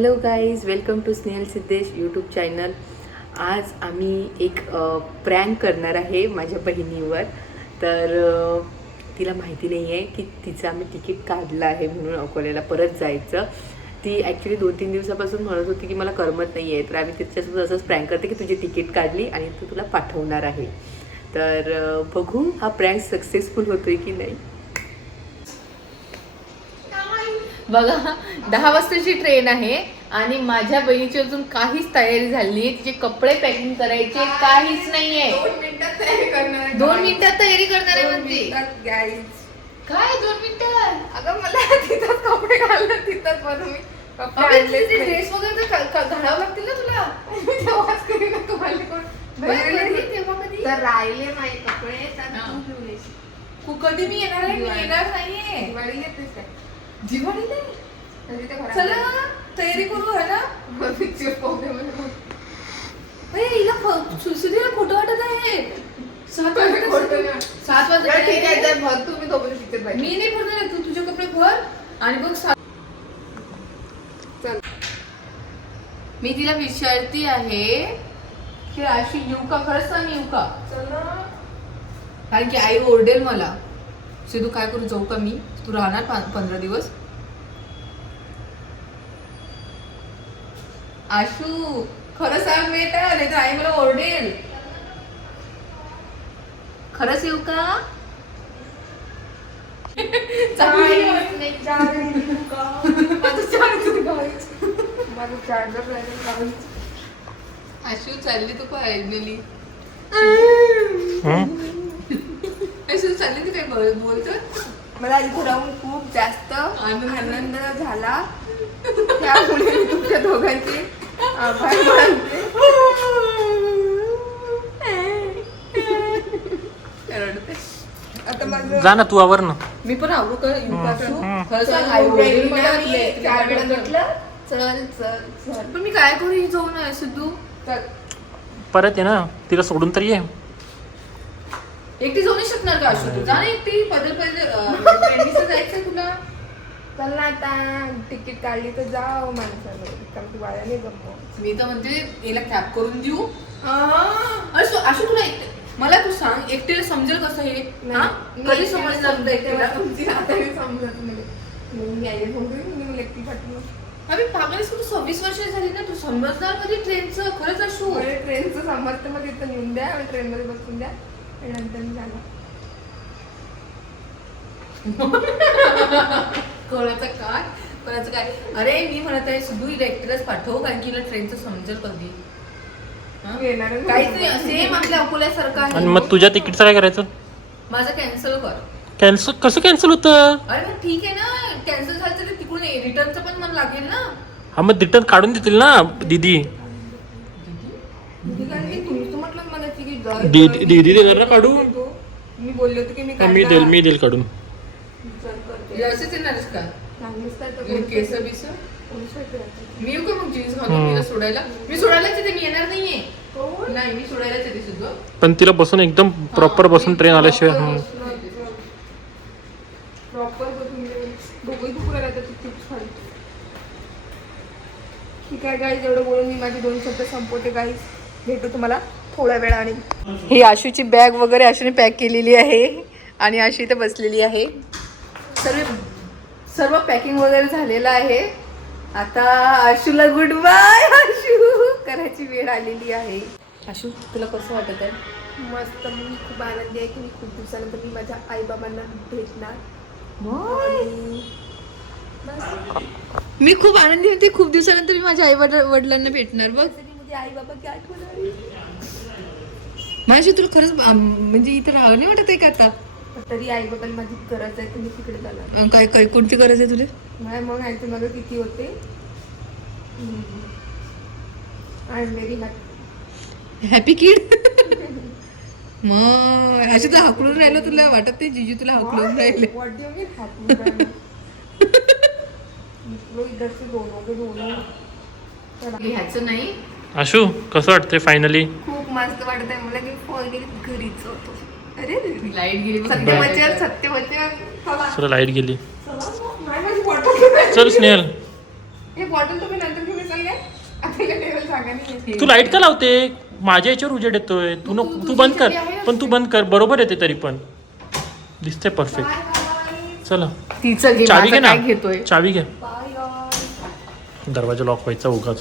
Hello guys, welcome to Snehal Siddhesh YouTube channel. आज आम्ही एक प्रँक करणार आहे माझ्या बहिणीवर. तर तिला माहिती नाही आहे की तिचं आम्ही तिकीट काढलं आहे म्हणून अकोल्याला परत जायचं. ती ॲक्च्युली 2-3 दिवसापासून म्हणत होती की मला करमत नाही आहे. तर आम्ही तिच्यासोबत असंच प्रँक करते की तुझी तिकीट काढली आणि तू तुला पाठवणार आहे. तर बघू हा प्रँक सक्सेसफुल होतोय की नाही. बघा 10 वाजताची ट्रेन आहे आणि माझ्या बहिणीची अजून काहीच तयारी झाली नाही. तिचे कपडे पॅकिंग करायचे काहीच नाहीये. 2 मिनिटात तयारी करणार आहे. 2 मिनिटात तयारी करणार आहे म्हणते. काय 2 मिनिटात? अगं मला तिथं कपडे घालले तिथंच बनवून मी कपडे आणले. ड्रेस वगैरे घालावं लागतील ना तुला. तेव्हाच कधी नको मला कोण तेव्हा कधी तर राहिले माझे कपडे तर तू घेऊन येशील. कधी मी येणार आहे. मी येणार नाहीये. दिवाळी येतेच काय दिवाळी नाही. म्हणजे ते घरात चला तयारी करू है ना. पिक्चर पाहून मला हिला सुशिला खोटं वाटत आहे. 7 वाजता ठीक आहे जर भर तुम्ही तोपर्यंत पिक्चर पाहिजे. मी नाही भरणार. तू तुझे कपडे भर आणि बघ. चल मी तिला विचारती आहे की अशी येऊ का. खरंच सांग येऊ का. चला कारण की आई ओरडेल मला. सिद्धू काय करू, जाऊ का मी. तू राहणार 15 दिवस. आशू खरं सांग बेटा, नाही तर आई मला ओरडेल. खरंच येऊ का. आशू चालली तू फायनली. आशू चालली तू काय बोलतो. मला इथे राहून खूप जास्त आनंद झाला. त्यामुळे मी तुमच्या दोघांचे आभार मानते. रडते. आता माझं जा ना तू आवर ना. मी पण आवडू का येऊ का आशू? खरं चल, सांग आई ओरडेल मला. मी 4 वेळा म्हटलं चल चल चल पण मी काय करू. जाऊ ना सिद्धू. चल. परत ये ना, तिला सोडून तरी ये. एकटी जाऊ नाही शकणार का आशू. तू जा ना एकटी. ट्रेननीच जायचंय तुला. चल ना आता तिकीट काढली तर जाव माणसाला. कारण तू वाळाने गप्प. मी तर म्हणते याला कॅब करून देऊ. आशू तुला मला तू सांग एकटीला समजेल कसं हे. कधी समजणार तुला एकटीला. तुमची हाताने समजत नाही. मग मी आईला फोन करून मी मला एकटी पाठवलं. अरे पागल तू 26 वर्ष झाली ना. तू समजणार कधी ट्रेनचं. खरंच आशू. मला ट्रेनचं समजतं. मग इथं नेऊन द्या आणि ट्रेनमध्ये बसून द्या आणि नंतर मी जाणार. कोणाचं काय. अरे मी म्हणत आहे सिद्धू हिला एकटीलाच पाठव. कारण की हिला ट्रेनचं समजेल कधी. येणार आहे. काहीच नाही. सेम आपल्या अकोल्यासारखं आणि आहे. मग तुझ्या तिकीटचं काय करायचं. माझं कॅन्सल कर. कॅन्सल कसं कॅन्सल होतं. अरे मग ठीक आहे ना. कॅन्सल झालं तर तिकडून रिटर्नचं पण मला लागेल ना. हा मग रिटर्न काढून देतील ना दीदी. तुम्ही म्हटलं मला तिकीट जाऊ. दीदी देणार ना काढून. मी बोलले होते की मी मी देईल काढून. असेच येणारच का. केस बिस मी येऊ का मग जीन्स घालून तिला सोडायला. मी सोडायलाच येते. मी येणार नाहीये. नाही मी सोडायलाच येते सुद्धा. पण तिला बसून एकदम प्रॉपर बसून ट्रेन आल्याशिवाय. प्रॉपर दोघंही दुखला राहतात. खूप छान. ठीक आहे गाईज, एवढं बोलून मी माझे 2 शब्द संपवते गाईज. भेटू तुम्हाला थोड्या वेळाने. ही आशूची बॅग वगैरे आशूने पॅक केलेली आहे आणि आशू इथे बसलेली आहे. सर्व पॅकिंग वगैरे झालेलं आहे. आता आशूला गुड बाय आशू करायची वेळ आलेली आहे. आशू तुला कसं वाटत आहे. मस्त. मी खूप आनंदी आहे की मी खूप दिवसानंतर मी माझ्या आईबाबांना भेटणार. मी खूप आनंदी होते. खूप दिवसानंतर मी माझ्या आई वडिलांना भेटणार. बघ आई बाबा की आठवण आली. माझी तुला खरंच म्हणजे इथं राहावं नाही वाटत आहे का आता. तरी आई बाबांना माझी गरज आहे. तुम्ही तिकडे जाणार. काय काय कोणती गरज आहे तुला. नाही मग आई तुम्हाला किती होते. आय एम व्हेरी हॅपी किड. मग अशी तर हाकलून राहिलं. तुला वाटत नाही जीजू तुला हाकलून राहिले. ह्याचं नाही. आशू कसं वाटतंय फायनली. खूप मस्त वाटत आहे मला की फायनली घरीच होतो. अरे लाईट गेली. सत्य चला लाईट गेली. चल स्नेहल हे बॉटल तुम्ही नंतर घेऊन चालले आता टेबल सांगा नाही. तू लाईट का लावते? माझ्या याच्यावर उजेड येतोय. तू बंद कर. पण तू बंद कर. बरोबर येते तरी पण दिसतंय परफेक्ट. चला तिचं घे, चावी घे माझं ना. काय घेतोय? चावी घे. दरवाजा लॉक व्हायचा उगाच.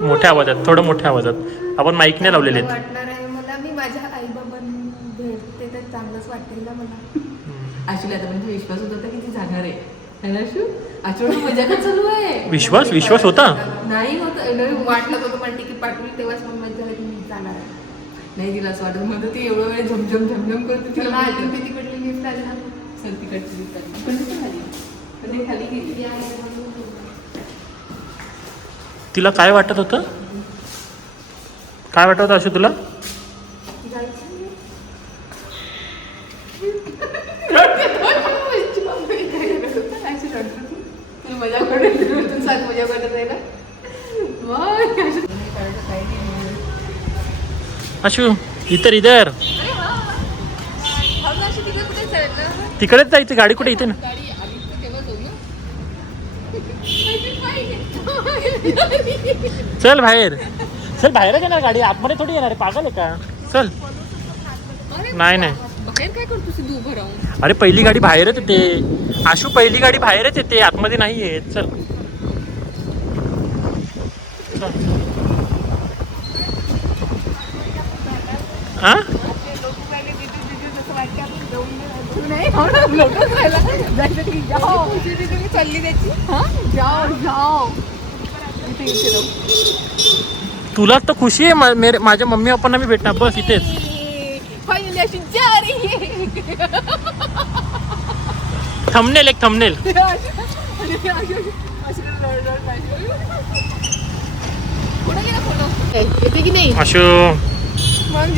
मोठ्या आवाजात, थोडं मोठ्या आवाजात. आपण माईक नाही लावलेले आहेत. वाटणार आहे मला, मी माझ्या आई बाबांना भेटते तर चांगलंच वाटेल ना मला. आशूला आता पण विश्वास होता की ती जाणार आहे है ना आशू? आशू मजा का चालू आहे? विश्वास होता. नाही होत. वाटलं होतं मला तिकीट पाठवली तेव्हाच मग मजा झाली की मी जाणार आहे. नाही तिला असं वाटत म्हणतो ती एवढं वेळ झमझम झमझम करते तिला मला अजून माहिती ते तिकडली लिफ्ट आली ना. चल तिकडची लिफ्ट आली. पण ती खाली पण ती खाली गेली. तिला काय वाटत होतं? काय वाटत होतं अशू तुला? मजा करत सांग मजा करत आहे ना. अशू इधर तिकडेच जायचं. गाडी कुठे? इथे ना. चल बाहेर. चल बाहेरच येणार गाडी. आतमध्ये थोडी येणार आहे. पागल आहे का? चल. नाही बाहेर काय करतो सिद्धू उभं राहून? अरे पहिली गाडी बाहेरच येते. आशू पहिली गाडी बाहेरच येते. आतमध्ये नाही येत. चल. हा चालली त्याची जाओ जाओ. तुला तर खुशी आहे. माझ्या मम्मी पप्पांना मी भेटणार. बस इथेच. फायनली अशी जा रही है. थंबनेल एक थंबनेल. कुठं गेला फोटो? येते की नाही? अशू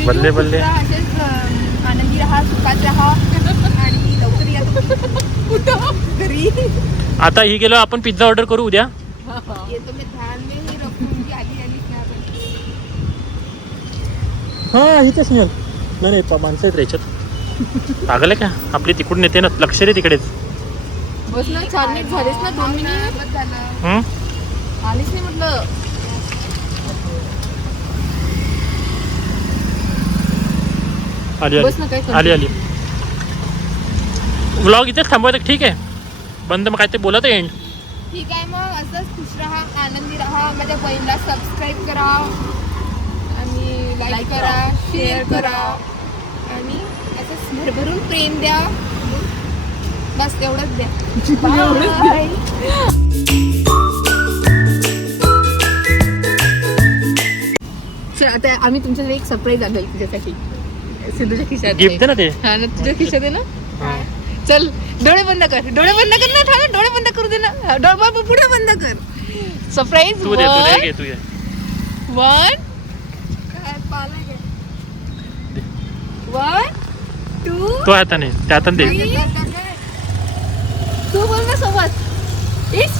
बल्ले बल्ले. असेच आनंदी राहा, सुखात राहा आणि लवकर या तुम्ही. कुठं? घरी. आता ही गेलो आपण पिझ्झा ऑर्डर करू उद्या. येतो मी ध्यान में ही रखूंगी. आली क्या हा इथेच स्मेल. नाही माणसं आहेत याच्यात. पागल आहे का? आपली तिकडून येते ना. लक्ष दे तिकडेच. बस ना. 4 मिनिट झालेच ना. 2 मिनिट झालं. आलीच नाही म्हटलं. आली बस ना, काय आली आली. व्लॉग इथेच थांबवायचं. ठीक आहे. बंद. मग काय ते बोलत एंड. ठीक आहे मग असंच खुश राहा, आनंदी राहा. माझ्या बहिणीला सबस्क्राईब करा आणि लाईक करा, शेअर करा आणि असंच भरभरून प्रेम द्या. बस एवढंच द्या. Bye. चल आता आम्ही तुमच्यासाठी एक सरप्राईज आणलं तुझ्यासाठी. सिद्धूच्या खिशात गिफ्ट ना ते. हा ना. तुझ्या खिशात आहे ना. चल डोळे बंद कर. डोळे बंद कर ना. थांब. डोळे बंद करू दे ना. डोळे पुढे बंद कर. सरप्राईज. तू दे घे तू घे. 1 1 2 तो हाताने त्या हाताने दे. 3. तू बोल ना सोबत. It's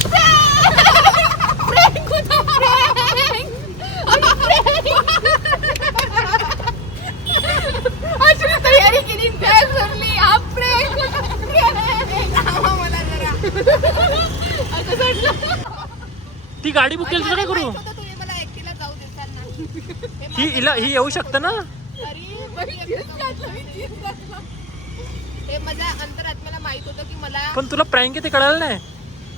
prank होता. अशी तयारी केली. बॅग भरली. हा prank होता. मला जरा असं वाटलं. ती गाडी बुक केली तर काय करू? तुम्ही मला एकटीला जाऊ देताल ना. ही येऊ शकतं ना. हे माझ्या अंतरात्म्याला माहित होतं की मला पण तुला प्रँक आहे ते कळालं नाही.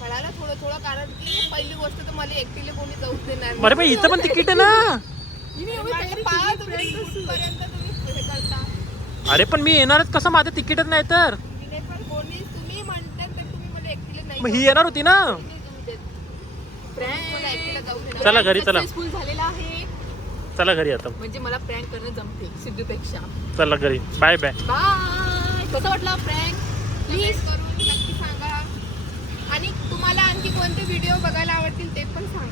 कळायला थोडं थोडं. कारण की पहिली गोष्ट तर मला एकटीला कोणी जाऊच देणार नाही. अरे पण इथं पण तिकीट आहे ना. पर्यंत तुम्ही हे करता. अरे पण मी येणारच कसं? माझं तिकीटच नाही तर. तिने पण कोणी तुम्ही म्हणतात तर तुम्ही मला एकटीला नाही मग ही येणार होती ना. जाऊ देत. मला एकटीला जाऊ देणार. चला घरी चला. सक्सेसफुल झालेला आहे. चला घरी आता. म्हणजे मला प्रँक करणं जमते सिद्धूपेक्षा. चला घरी. Bye bye. बाय. कसं वाटलं प्रँक? प्लीज करून नक्की सांगा आणि तुम्हाला आणखी कोणते व्हिडिओ बघायला आवडतील ते पण सांगा.